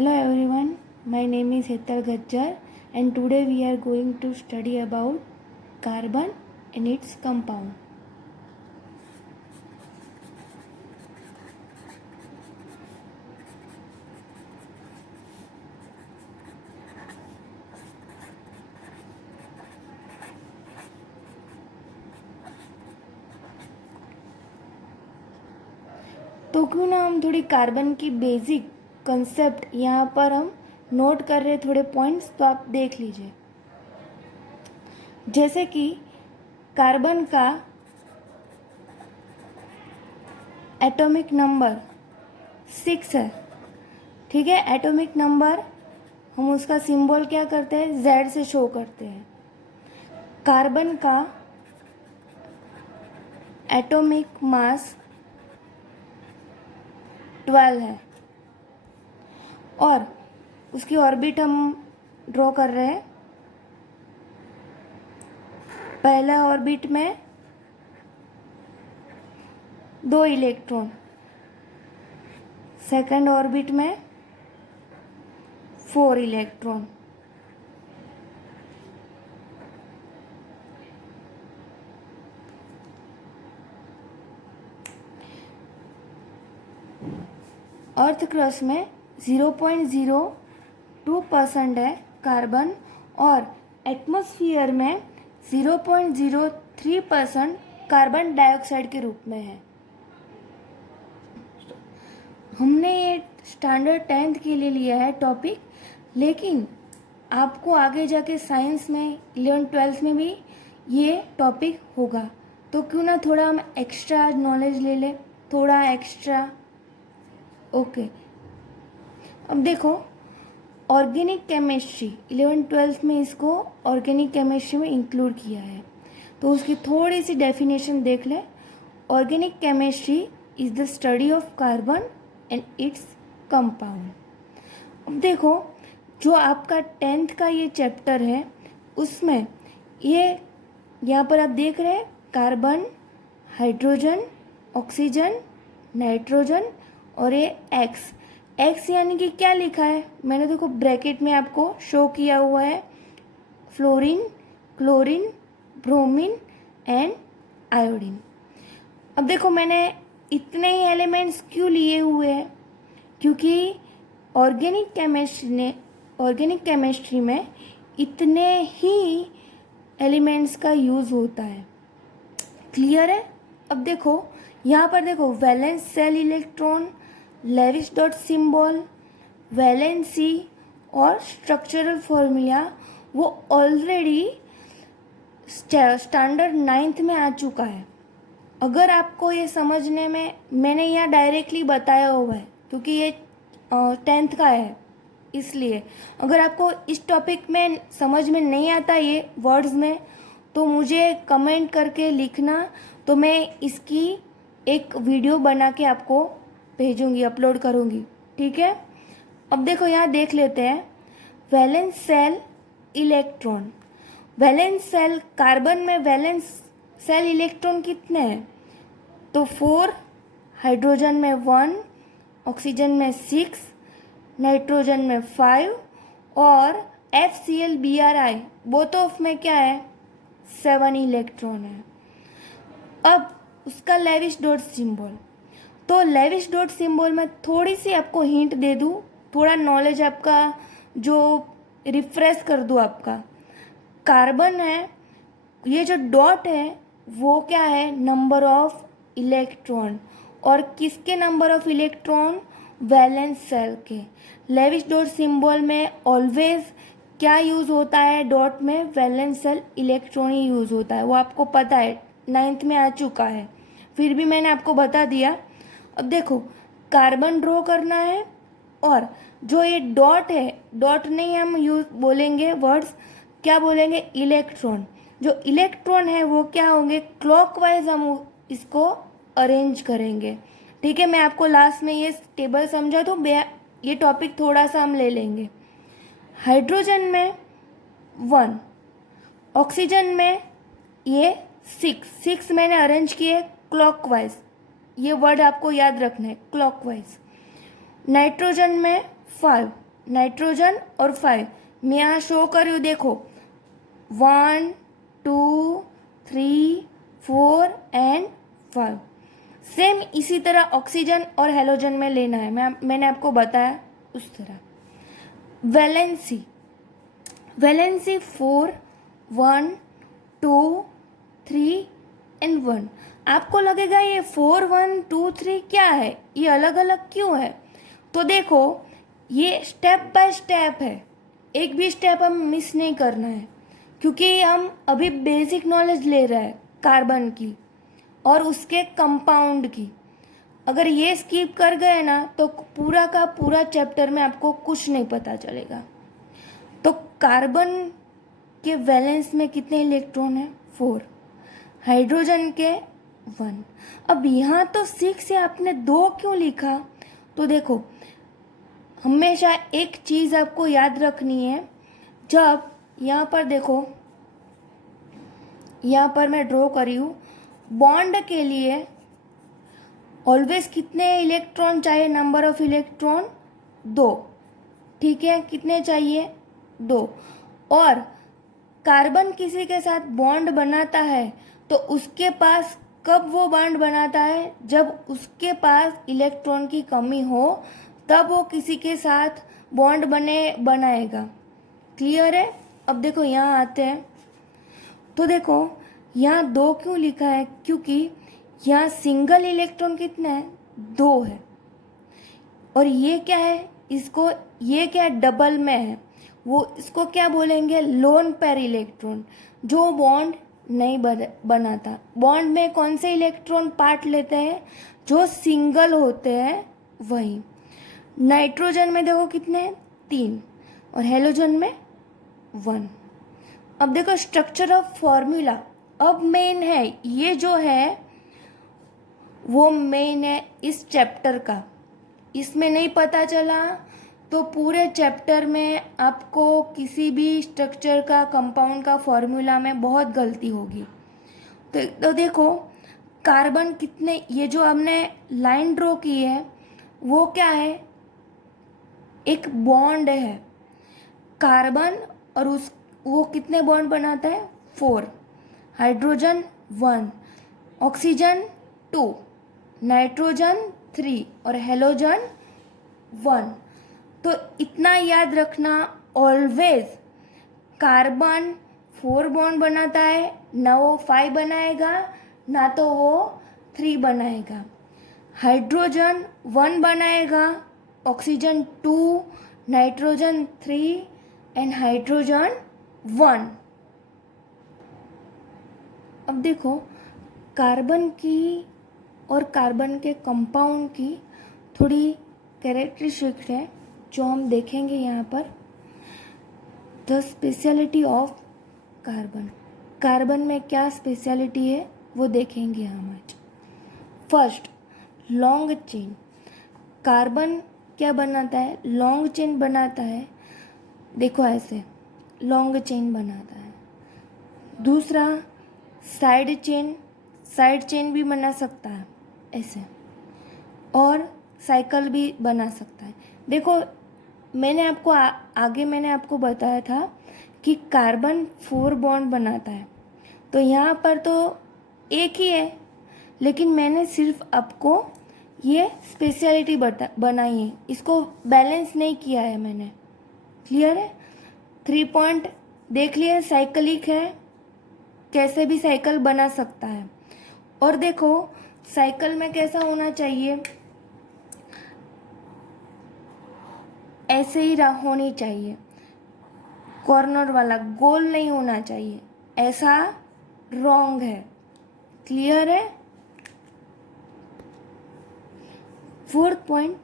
Hello everyone, my name is Hetal Gajjar and today we are going to study about carbon and its compound. तो क्यों ना हम थोड़ी carbon की basic concept यहाँ पर हम नोट कर रहे थोड़े पॉइंट्स, तो आप देख लीजिए। जैसे कि कार्बन का एटॉमिक नंबर 6 है, ठीक है। एटॉमिक नंबर हम उसका सिंबल क्या करते हैं, Z से शो करते हैं। कार्बन का एटॉमिक मास 12 है और उसकी ऑर्बिट हम ड्रॉ कर रहे हैं। पहला ऑर्बिट में 2 इलेक्ट्रॉन, सेकंड ऑर्बिट में 4 इलेक्ट्रॉन। अर्थ क्रस्ट में 0.02% है कार्बन और एटमॉस्फेयर में 0.03% कार्बन डाइऑक्साइड के रूप में है। हमने ये स्टैंडर्ड 10th के लिए लिया है टॉपिक, लेकिन आपको आगे जाके साइंस में 11th-12th में भी ये टॉपिक होगा, तो क्यों ना थोड़ा हम एक्स्ट्रा नॉलेज ले लें, थोड़ा एक्स्ट्रा। ओके, अब देखो ऑर्गेनिक केमिस्ट्री 11th-12th में इसको ऑर्गेनिक केमिस्ट्री में इंक्लूड किया है, तो उसकी थोड़ी सी डेफिनेशन देख लें। Organic chemistry is the study of carbon and its compound. अब देखो जो आपका 10th का ये चैप्टर है उसमें ये यहाँ पर आप देख रहे हैं कार्बन, हाइड्रोजन, ऑक्सीजन, नाइट्रोजन और ये एक्स यानी कि क्या लिखा है, मैंने देखो ब्रैकेट में आपको शो किया हुआ है, fluorine, chlorine, bromine and iodine. अब देखो मैंने इतने ही एलिमेंट्स क्यों लिए हुए हैं, क्योंकि ऑर्गेनिक केमिस्ट्री में इतने ही एलिमेंट्स का यूज़ होता है। क्लियर है। अब देखो यहाँ पर देखो valence shell electron, Lewis dot symbol, valency और स्ट्रक्चरल फॉर्मूला वो ऑलरेडी स्टैंडर्ड 9th में आ चुका है। अगर आपको ये समझने में, मैंने यहाँ डायरेक्टली बताया हुआ है क्योंकि ये 10th का है, इसलिए अगर आपको इस टॉपिक में समझ में नहीं आता ये वर्ड्स में, तो मुझे कमेंट करके लिखना, तो मैं इसकी एक वीडियो बना के आपको भेजूंगी, अपलोड करूंगी, ठीक है। अब देखो यहाँ देख लेते हैं valence shell electron. Valence shell, carbon में वैलेंस सेल इलेक्ट्रॉन कितने हैं, तो 4, हाइड्रोजन में 1, ऑक्सीजन में 6, नाइट्रोजन में 5 और FCl-Bri बोथ ऑफ में क्या है, 7 इलेक्ट्रॉन है। अब उसका लेविस डॉट सिंबल, तो लेविस डॉट सिंबल में थोड़ी सी आपको हिंट दे दूँ, थोड़ा नॉलेज आपका जो रिफ्रेश कर दूँ आपका। कार्बन है, ये जो डॉट है वो क्या है, नंबर ऑफ इलेक्ट्रॉन, और किसके number of electron, valence shell के। लेविस डॉट सिंबल में ऑलवेज क्या यूज़ होता है, डॉट में वैलेंस सेल इलेक्ट्रॉन ही यूज़ होता है, वो आपको पता है, 9th में आ चुका है, फिर भी मैंने आपको बता दिया। अब देखो कार्बन ड्रॉ करना है, और जो ये डॉट है, डॉट नहीं हम यूज बोलेंगे वर्ड्स, क्या बोलेंगे, इलेक्ट्रॉन। जो इलेक्ट्रॉन है वो क्या होंगे, क्लॉकवाइज हम इसको अरेंज करेंगे, ठीक है। मैं आपको लास्ट में ये टेबल समझा दूँ, ये टॉपिक थोड़ा सा हम ले लेंगे। हाइड्रोजन में 1, ऑक्सीजन में ये 6 मैंने अरेंज किए क्लॉकवाइज, ये वर्ड आपको याद रखना है, क्लॉकवाइज। नाइट्रोजन में 5, नाइट्रोजन और 5। मैं यहाँ शो कर देखो 1 2 3 4 एंड 5। सेम इसी तरह ऑक्सीजन और हेलोजन में लेना है, मैंने आपको बताया उस तरह। Valency 4 1 2 3 and 1। आपको लगेगा ये 4 1 2 3 क्या है, ये अलग अलग क्यों है? तो देखो ये स्टेप बाय स्टेप है, एक भी स्टेप हम मिस नहीं करना है, क्योंकि हम अभी बेसिक नॉलेज ले रहे हैं कार्बन की और उसके कंपाउंड की। अगर ये स्किप कर गए ना तो पूरा का पूरा चैप्टर में आपको कुछ नहीं पता चलेगा। तो कार्बन के वैलेंस में कितने इलेक्ट्रॉन हैं? 4। हाइड्रोजन के 1। अब यहाँ तो 6 है, आपने 2 क्यों लिखा? तो देखो हमेशा एक चीज़ आपको याद रखनी है, जब यहाँ पर देखो, यहाँ पर मैं ड्रॉ करी हूँ, बॉन्ड के लिए ऑलवेज कितने इलेक्ट्रॉन चाहिए? नंबर ऑफ इलेक्ट्रॉन 2, ठीक है? कितने चाहिए? 2। और कार्बन किसी के साथ बॉन्ड बनाता है तो उसके पास कब वो बॉन्ड बनाता है? जब उसके पास इलेक्ट्रॉन की कमी हो तब वो किसी के साथ बॉन्ड बनाएगा। क्लियर है? अब देखो यहाँ आते हैं, तो देखो यहाँ 2 क्यों लिखा है? क्योंकि यहाँ सिंगल इलेक्ट्रॉन कितना है? 2 है। और ये क्या है? ये क्या है? डबल में है, वो इसको क्या बोलेंगे? लोन पेयर इलेक्ट्रॉन, जो बॉन्ड नहीं बनाता। बॉन्ड में कौन से इलेक्ट्रॉन पार्ट लेते हैं? जो सिंगल होते हैं वही। नाइट्रोजन में देखो कितने हैं? 3। और हेलोजन में 1। अब देखो स्ट्रक्चर ऑफ फॉर्मूला अब मेन है, ये जो है वो मेन है इस चैप्टर का। इसमें नहीं पता चला तो पूरे चैप्टर में आपको किसी भी स्ट्रक्चर का, कंपाउंड का फॉर्मूला में बहुत गलती होगी। तो देखो कार्बन कितने, ये जो हमने लाइन ड्रॉ की है वो क्या है? एक बॉन्ड है कार्बन, और वो कितने बॉन्ड बनाता है? 4। हाइड्रोजन 1, ऑक्सीजन 2, नाइट्रोजन 3 और हेलोजन 1। तो इतना याद रखना, ऑलवेज कार्बन 4 बॉन्ड बनाता है, ना वो 5 बनाएगा ना तो वो 3 बनाएगा। हाइड्रोजन 1 बनाएगा, ऑक्सीजन 2, नाइट्रोजन 3 एंड हाइड्रोजन 1। अब देखो कार्बन की और कार्बन के कंपाउंड की थोड़ी कैरेक्टरिस्टिक है जो हम देखेंगे यहाँ पर। The speciality of carbon, carbon में क्या स्पेशलिटी है वो देखेंगे हम आज। First, long chain. कार्बन क्या बनाता है? लॉन्ग चेन बनाता है। देखो ऐसे लॉन्ग चेन बनाता है। दूसरा साइड चेन भी बना सकता है ऐसे, और साइकिल भी बना सकता है। देखो मैंने आपको आगे मैंने आपको बताया था कि कार्बन 4 बॉन्ड बनाता है, तो यहाँ पर तो एक ही है, लेकिन मैंने सिर्फ आपको ये स्पेशलिटी बनाई है, इसको बैलेंस नहीं किया है मैंने। क्लियर है? 3 पॉइंट देख लिए, साइक्लिक है, कैसे भी साइकिल बना सकता है। और देखो साइकिल में कैसा होना चाहिए? ऐसे ही होनी चाहिए, कॉर्नर वाला, गोल नहीं होना चाहिए, ऐसा रॉन्ग है। क्लियर है? 4th point,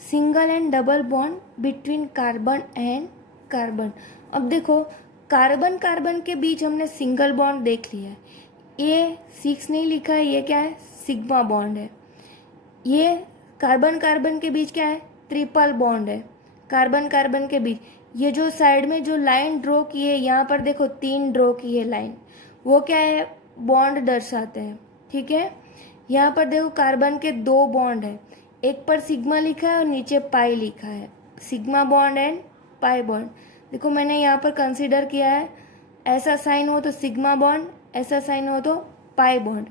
single and double bond between carbon and carbon. अब देखो कार्बन के बीच हमने सिंगल बॉन्ड देख लिया है, ये 6 नहीं लिखा है, ये क्या है? सिग्मा बॉन्ड है। ये कार्बन के बीच क्या है? ट्रिपल बॉन्ड है कार्बन के बीच। ये जो साइड में जो लाइन ड्रॉ की है, यहाँ पर देखो 3 ड्रॉ की है लाइन, वो क्या है? बॉन्ड दर्शाते हैं। ठीक है? यहाँ पर देखो कार्बन के 2 बॉन्ड है, एक पर सिग्मा लिखा है और नीचे पाई लिखा है, sigma bond and pi bond. देखो मैंने यहाँ पर कंसीडर किया है, ऐसा साइन हो तो सिग्मा बॉन्ड, ऐसा साइन हो तो पाई बॉन्ड।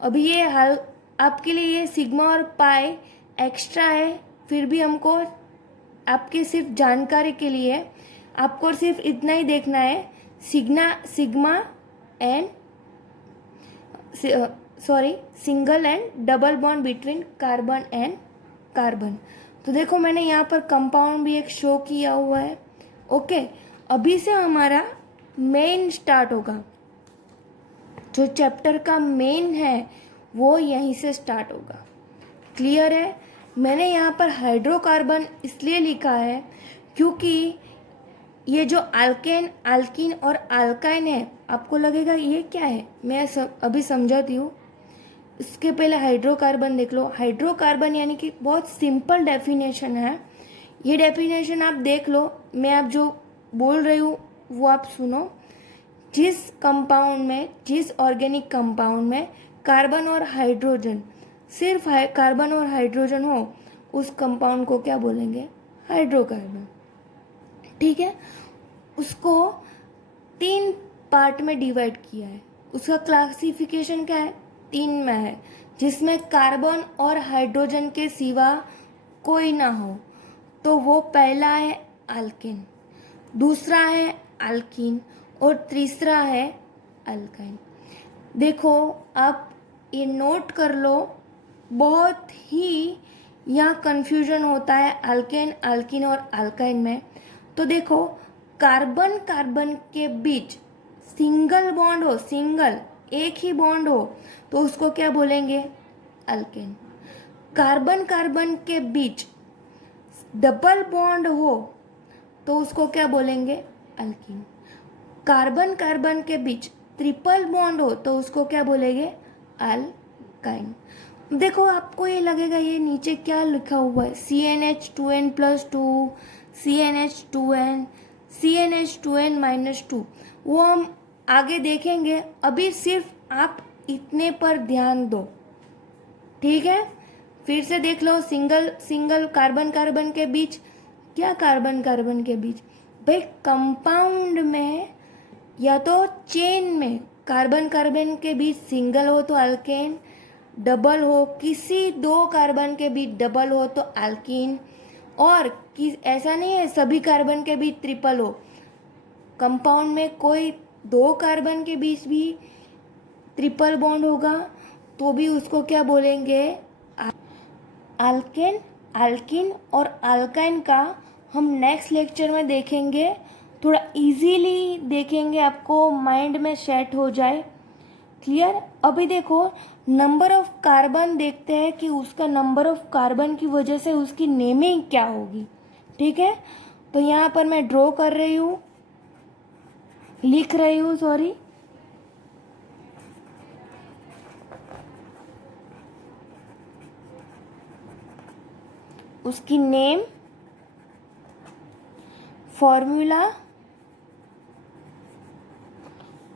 अभी ये हाल आपके लिए ये सिग्मा और पाई एक्स्ट्रा है, फिर भी हमको आपके सिर्फ जानकारी के लिए आपको सिर्फ इतना ही देखना है, sigma and single and double bond between carbon and carbon. तो देखो मैंने यहाँ पर कंपाउंड भी एक शो किया हुआ है। ओके, अभी से हमारा मेन स्टार्ट होगा, जो चैप्टर का मेन है वो यहीं से स्टार्ट होगा। क्लियर है? मैंने यहाँ पर हाइड्रोकार्बन इसलिए लिखा है क्योंकि ये जो अल्केन, अल्कीन और अल्काइन है, आपको लगेगा ये क्या है, मैं अभी समझाती हूँ। इसके पहले हाइड्रोकार्बन देख लो। हाइड्रोकार्बन यानी कि बहुत सिंपल डेफिनेशन है, ये डेफिनेशन आप देख लो, मैं आप जो बोल रही हूँ वो आप सुनो। जिस कंपाउंड में, जिस ऑर्गेनिक कंपाउंड में कार्बन और हाइड्रोजन, सिर्फ कार्बन और हाइड्रोजन हो, उस कंपाउंड को क्या बोलेंगे? हाइड्रोकार्बन। ठीक है, उसको 3 पार्ट में डिवाइड किया है। उसका क्लासिफिकेशन क्या है? 3 में है, जिसमें कार्बन और हाइड्रोजन के सिवा कोई ना हो, तो वो पहला है अल्केन, दूसरा है अल्कीन और तीसरा है अल्काइन। देखो आप ये नोट कर लो, बहुत ही यहाँ कन्फ्यूजन होता है अल्केन, अल्कीन और अल्काइन में। तो देखो कार्बन कार्बन के बीच सिंगल बॉन्ड हो, सिंगल एक ही बॉन्ड हो, तो उसको क्या बोलेंगे? अल्केन। कार्बन कार्बन के बीच डबल बॉन्ड हो तो उसको क्या बोलेंगे? अल्कीन। कार्बन कार्बन के बीच ट्रिपल बॉन्ड हो तो उसको क्या बोलेंगे? अल्काइन। देखो आपको ये लगेगा ये नीचे क्या लिखा हुआ है, CnH2n+2, CnH2n, CnH2n-2, वो हम आगे देखेंगे। अभी सिर्फ आप इतने पर ध्यान दो, ठीक है? फिर से देख लो, सिंगल कार्बन कार्बन के बीच, क्या कार्बन कार्बन के बीच? भाई कंपाउंड में या तो चेन में कार्बन कार्बन के बीच सिंगल हो तो अल्केन, डबल हो, किसी 2 कार्बन के बीच डबल हो तो अल्कीन, और ऐसा नहीं है सभी कार्बन के बीच ट्रिपल हो। कंपाउंड में कोई 2 कार्बन के बीच भी ट्रिपल बॉन्ड होगा तो भी उसको क्या बोलेंगे? अल्केन, अल्कीन और अल्काइन का हम नेक्स्ट लेक्चर में देखेंगे, थोड़ा इजीली देखेंगे, आपको माइंड में सेट हो जाए। क्लियर? अभी देखो नंबर ऑफ कार्बन देखते हैं कि उसका नंबर ऑफ कार्बन की वजह से उसकी नेमिंग क्या होगी। ठीक है, तो यहाँ पर मैं ड्रॉ कर रही हूँ, लिख रही हूँ, सॉरी। उसकी नेम, फॉर्मूला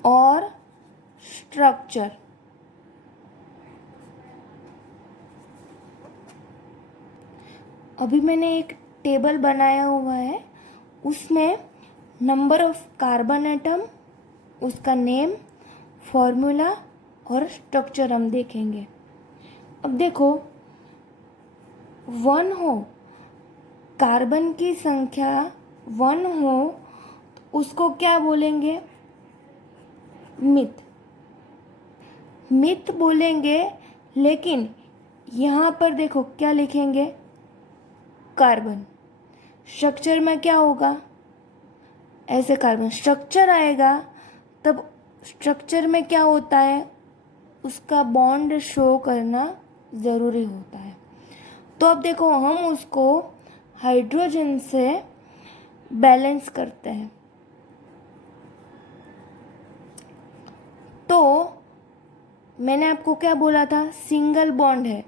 और स्ट्रक्चर। अभी मैंने एक टेबल बनाया हुआ है, उसमें नंबर ऑफ कार्बन एटम, उसका नेम, फॉर्मूला और स्ट्रक्चर हम देखेंगे। अब देखो 1 हो, कार्बन की संख्या 1 हो तो उसको क्या बोलेंगे? मिथ, मिथ बोलेंगे। लेकिन यहाँ पर देखो क्या लिखेंगे? कार्बन। स्ट्रक्चर में क्या होगा? ऐसे कार्बन स्ट्रक्चर आएगा, तब स्ट्रक्चर में क्या होता है? उसका बॉन्ड शो करना ज़रूरी होता है। तो अब देखो हम उसको हाइड्रोजन से बैलेंस करते हैं। तो मैंने आपको क्या बोला था? सिंगल बॉन्ड है।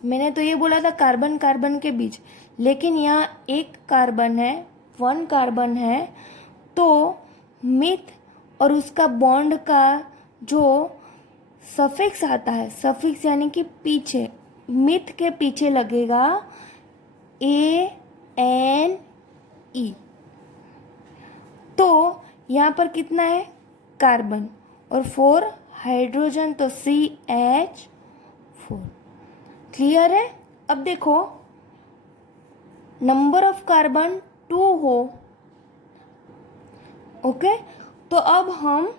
मैंने तो ये बोला था कार्बन कार्बन के बीच, लेकिन यहाँ एक कार्बन है, 1 कार्बन है, तो मिथ और उसका बॉन्ड का जो सफिक्स आता है, सफिक्स यानी कि पीछे, मिथ के पीछे लगेगा ANE। तो यहाँ पर कितना है कार्बन और 4 हाइड्रोजन, तो CH4। क्लियर है। अब देखो नंबर ऑफ कार्बन 2 हो, ओके, तो अब हम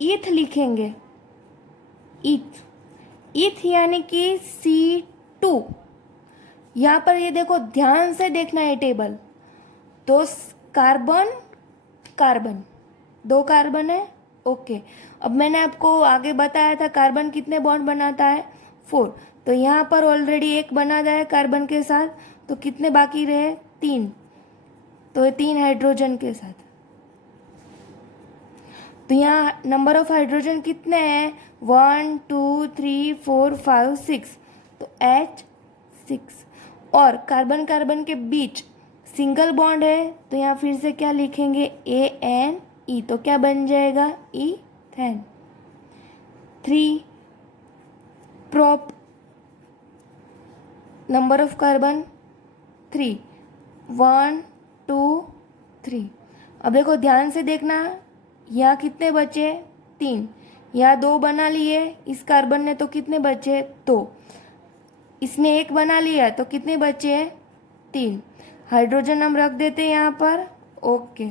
ईथ लिखेंगे। ईथ यानी कि C2। यहाँ पर ये देखो ध्यान से देखना है टेबल, तो कार्बन कार्बन 2 कार्बन है, ओके। अब मैंने आपको आगे बताया था कार्बन कितने बॉन्ड बनाता है 4, तो यहाँ पर ऑलरेडी 1 बना है कार्बन के साथ, तो कितने बाकी रहे 3, तो ये 3 हाइड्रोजन के साथ। तो यहाँ नंबर ऑफ हाइड्रोजन कितने हैं 1 2 3 4 5 6, तो H6। और कार्बन कार्बन के बीच सिंगल बॉन्ड है, तो यहाँ फिर से क्या लिखेंगे ANE, तो क्या बन जाएगा ethane. 3 prop, number of carbon 3, 1 2 3। अब देखो ध्यान से देखना, यहाँ कितने बचे 3, यहाँ 2 बना लिए इस कार्बन ने, तो कितने बचे 2, इसने 1 बना लिया तो कितने बचे 3। हाइड्रोजन हम रख देते हैं यहाँ पर, ओके।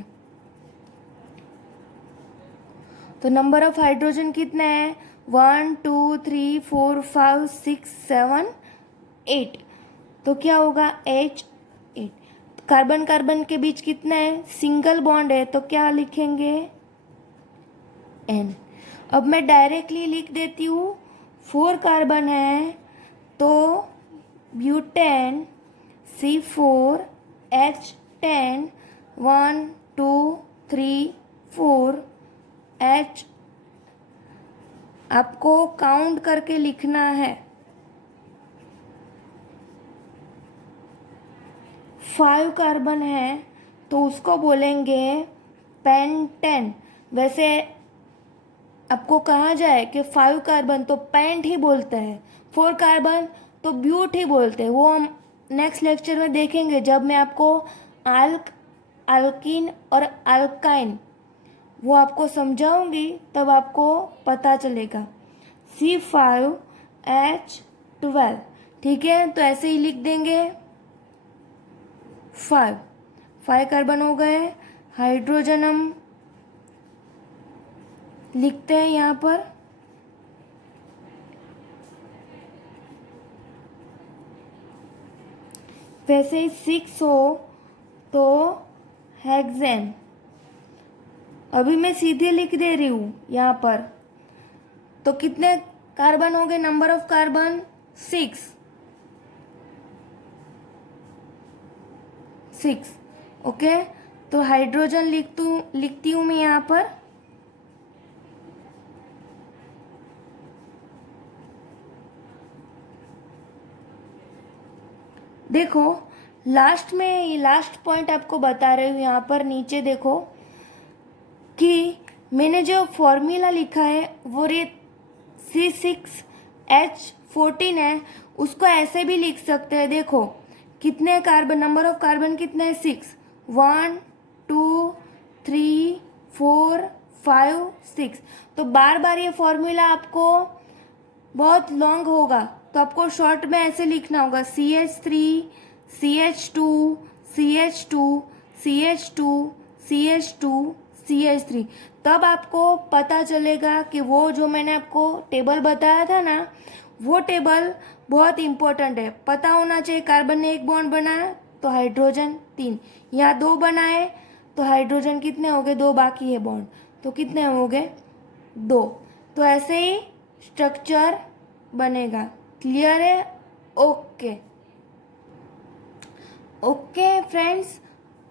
तो नंबर ऑफ हाइड्रोजन कितने हैं 1 2 3 4 5 6 7 8, तो क्या होगा H8। कार्बन कार्बन के बीच कितना है सिंगल बॉन्ड है, तो क्या लिखेंगे N। अब मैं डायरेक्टली लिख देती हूँ, 4 कार्बन है तो ब्यूटेन C4H10 1 2 3 4 H, आपको काउंट करके लिखना है। 5 कार्बन है तो उसको बोलेंगे पेंटेन। वैसे आपको कहा जाए कि 5 कार्बन तो पेंट ही बोलते हैं, 4 कार्बन तो ब्यूट ही बोलते हैं, वो हम नेक्स्ट लेक्चर में देखेंगे जब मैं आपको अल्कीन और अल्काइन वो आपको समझाऊंगी, तब आपको पता चलेगा। C5H12, ठीक है, तो ऐसे ही लिख देंगे 5 कार्बन हो गए। हाइड्रोजन हम लिखते हैं यहाँ पर, वैसे ही 6 हो तो हेक्सेन, अभी मैं सीधे लिख दे रही हूँ यहाँ पर। तो कितने कार्बन हो गए, नंबर ऑफ कार्बन 6, ओके। तो हाइड्रोजन लिखती हूँ मैं यहाँ पर, देखो लास्ट में ये लास्ट पॉइंट आपको बता रही हूँ, यहाँ पर नीचे देखो कि मैंने जो फॉर्मूला लिखा है वो ये C6H14 है, उसको ऐसे भी लिख सकते हैं। देखो कितने कार्बन, नंबर ऑफ कार्बन कितने हैं 6, 1 2 3 4 5 6। तो बार बार ये फॉर्मूला आपको बहुत लॉन्ग होगा, तो आपको शॉर्ट में ऐसे लिखना होगा CH3 CH2 CH2 CH2 CH2 CH3। तब आपको पता चलेगा कि वो जो मैंने आपको टेबल बताया था ना, वो टेबल बहुत इम्पोर्टेंट है, पता होना चाहिए। कार्बन ने 1 बॉन्ड बनाया तो हाइड्रोजन 3, यहाँ 2 बनाए तो हाइड्रोजन कितने हो गए 2, बाकी है बॉन्ड तो कितने हो गए 2। तो ऐसे ही स्ट्रक्चर बनेगा। क्लियर है, ओके ओके फ्रेंड्स,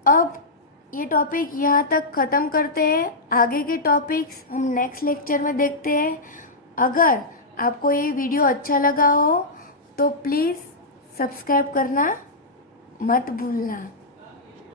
अब ये टॉपिक यहाँ तक ख़त्म करते हैं, आगे के टॉपिक्स हम नेक्स्ट लेक्चर में देखते हैं। अगर आपको ये वीडियो अच्छा लगा हो तो प्लीज़ सब्सक्राइब करना मत भूलना।